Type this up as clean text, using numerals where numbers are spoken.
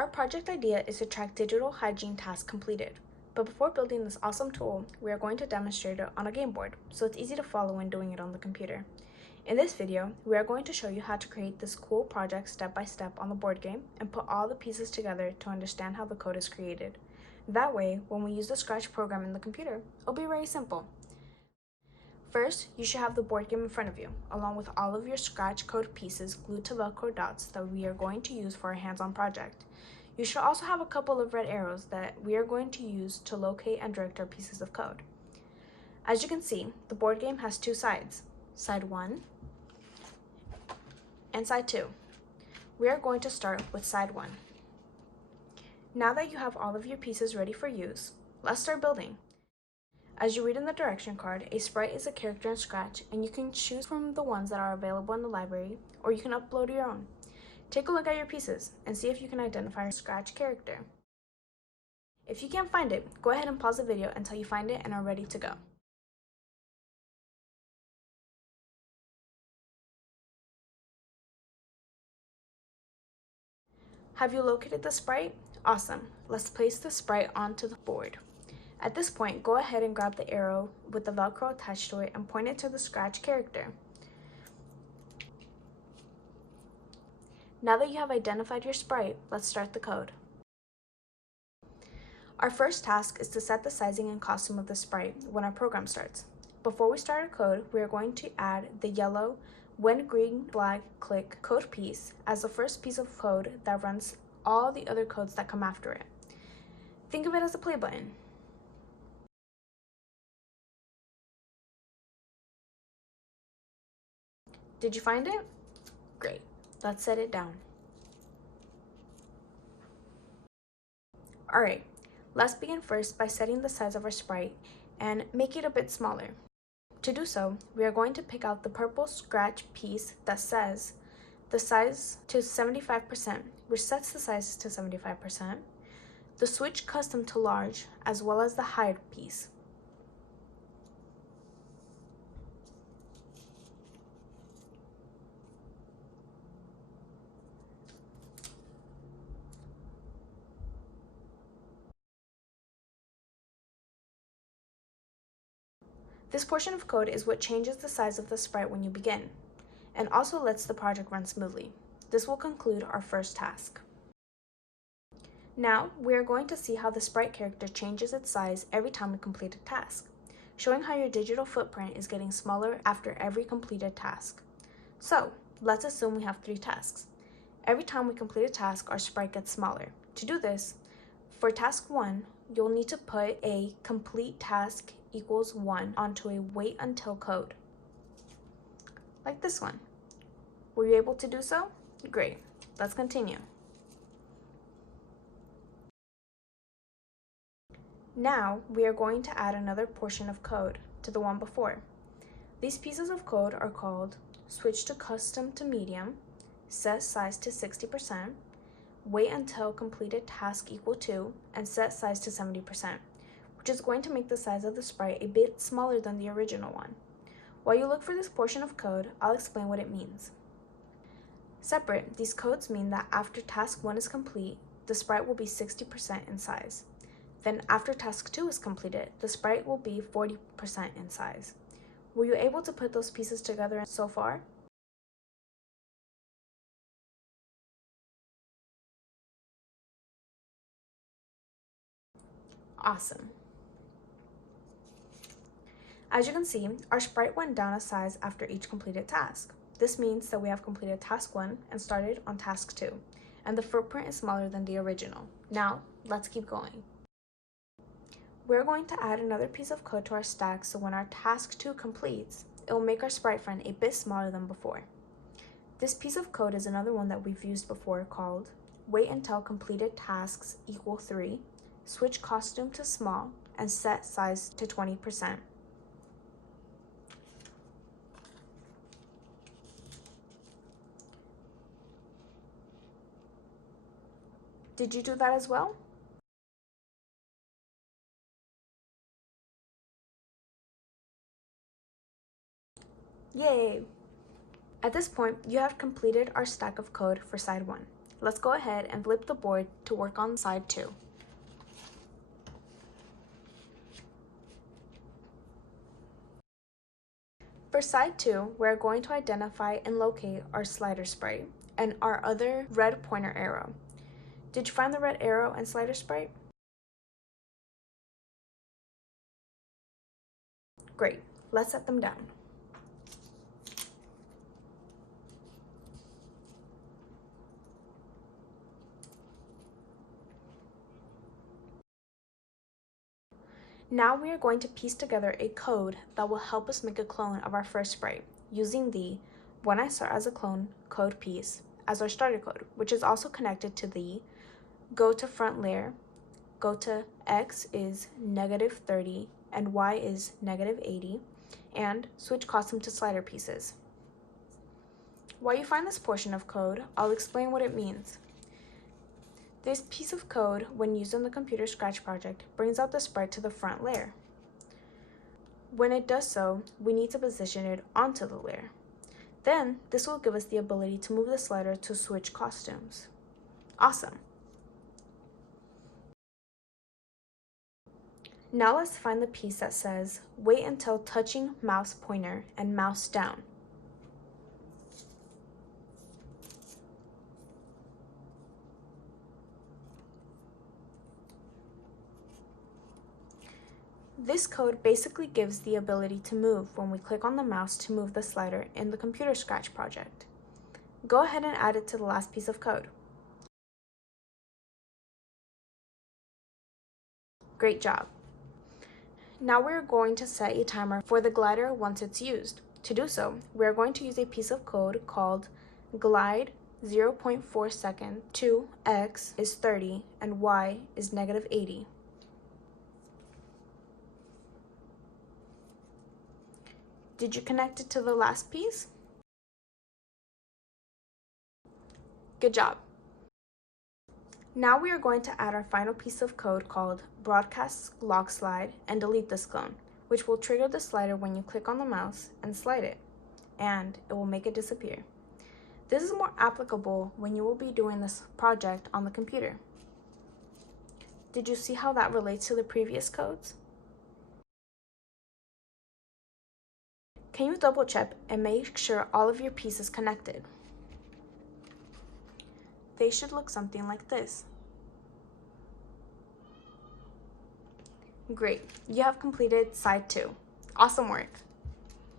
Our project idea is to track digital hygiene tasks completed. But before building this awesome tool, we are going to demonstrate it on a game board, so it's easy to follow when doing it on the computer. In this video, we are going to show you how to create this cool project step by step on the board game and put all the pieces together to understand how the code is created. That way, when we use the Scratch program in the computer, it'll be very simple. First, you should have the board game in front of you, along with all of your Scratch code pieces glued to Velcro dots that we are going to use for our hands-on project. You should also have a couple of red arrows that we are going to use to locate and direct our pieces of code. As you can see, the board game has two sides, side 1 and side 2. We are going to start with side 1. Now that you have all of your pieces ready for use, let's start building. As you read in the direction card, a sprite is a character in Scratch, and you can choose from the ones that are available in the library, or you can upload your own. Take a look at your pieces and see if you can identify a Scratch character. If you can't find it, go ahead and pause the video until you find it and are ready to go. Have you located the sprite? Awesome. Let's place the sprite onto the board. At this point, go ahead and grab the arrow with the Velcro attached to it and point it to the Scratch character. Now that you have identified your sprite, let's start the code. Our first task is to set the sizing and costume of the sprite when our program starts. Before we start our code, we are going to add the yellow when green flag click code piece as the first piece of code that runs all the other codes that come after it. Think of it as a play button. Did you find it? Great. Let's set it down. Alright, let's begin first by setting the size of our sprite and make it a bit smaller. To do so, we are going to pick out the purple Scratch piece that says the size to 75%, which sets the size to 75%, the switch custom to large, as well as the hide piece. This portion of code is what changes the size of the sprite when you begin, and also lets the project run smoothly. This will conclude our first task. Now, we are going to see how the sprite character changes its size every time we complete a task, showing how your digital footprint is getting smaller after every completed task. So, let's assume we have 3 tasks. Every time we complete a task, our sprite gets smaller. To do this, for task 1, you'll need to put a complete task equals 1 onto a wait until code, like this one. Were you able to do so? Great. Let's continue. Now, we are going to add another portion of code to the one before. These pieces of code are called switch to custom to medium, set size to 60%, wait until completed task equal to, and set size to 70%, which is going to make the size of the sprite a bit smaller than the original one. While you look for this portion of code, I'll explain what it means. Separate, these codes mean that after task 1 is complete, the sprite will be 60% in size. Then after task 2 is completed, the sprite will be 40% in size. Were you able to put those pieces together so far? Awesome. As you can see, our sprite went down a size after each completed task. This means that we have completed task 1 and started on task 2, and the footprint is smaller than the original. Now, let's keep going. We're going to add another piece of code to our stack so when our task 2 completes, it will make our sprite friend a bit smaller than before. This piece of code is another one that we've used before called wait until completed tasks equal 3, switch costume to small, and set size to 20%. Did you do that as well? Yay! At this point, you have completed our stack of code for side 1. let's go ahead and flip the board to work on side 2. For side 2, we're going to identify and locate our slider sprite and our other red pointer arrow. Did you find the red arrow and slider sprite? Great, let's set them down. Now we are going to piece together a code that will help us make a clone of our first sprite using the when I start as a clone code piece as our starter code, which is also connected to the go to front layer, go to X is -30 and Y is -80, and switch custom to slider pieces. While you find this portion of code, I'll explain what it means. This piece of code, when used in the computer Scratch project, brings out the sprite to the front layer. When it does so, we need to position it onto the layer. Then, this will give us the ability to move the slider to switch costumes. Awesome! Now let's find the piece that says, wait until touching mouse pointer and mouse down. This code basically gives the ability to move when we click on the mouse to move the slider in the computer Scratch project. Go ahead and add it to the last piece of code. Great job! Now we're going to set a timer for the glider once it's used. To do so, we're going to use a piece of code called glide 0.4 second to X is 30 and Y is -80. Did you connect it to the last piece? Good job! Now we are going to add our final piece of code called broadcast lock slide and delete this clone, which will trigger the slider when you click on the mouse and slide it, and it will make it disappear. This is more applicable when you will be doing this project on the computer. Did you see how that relates to the previous codes? Can you double check and make sure all of your pieces connected? They should look something like this. Great, you have completed side 2. Awesome work!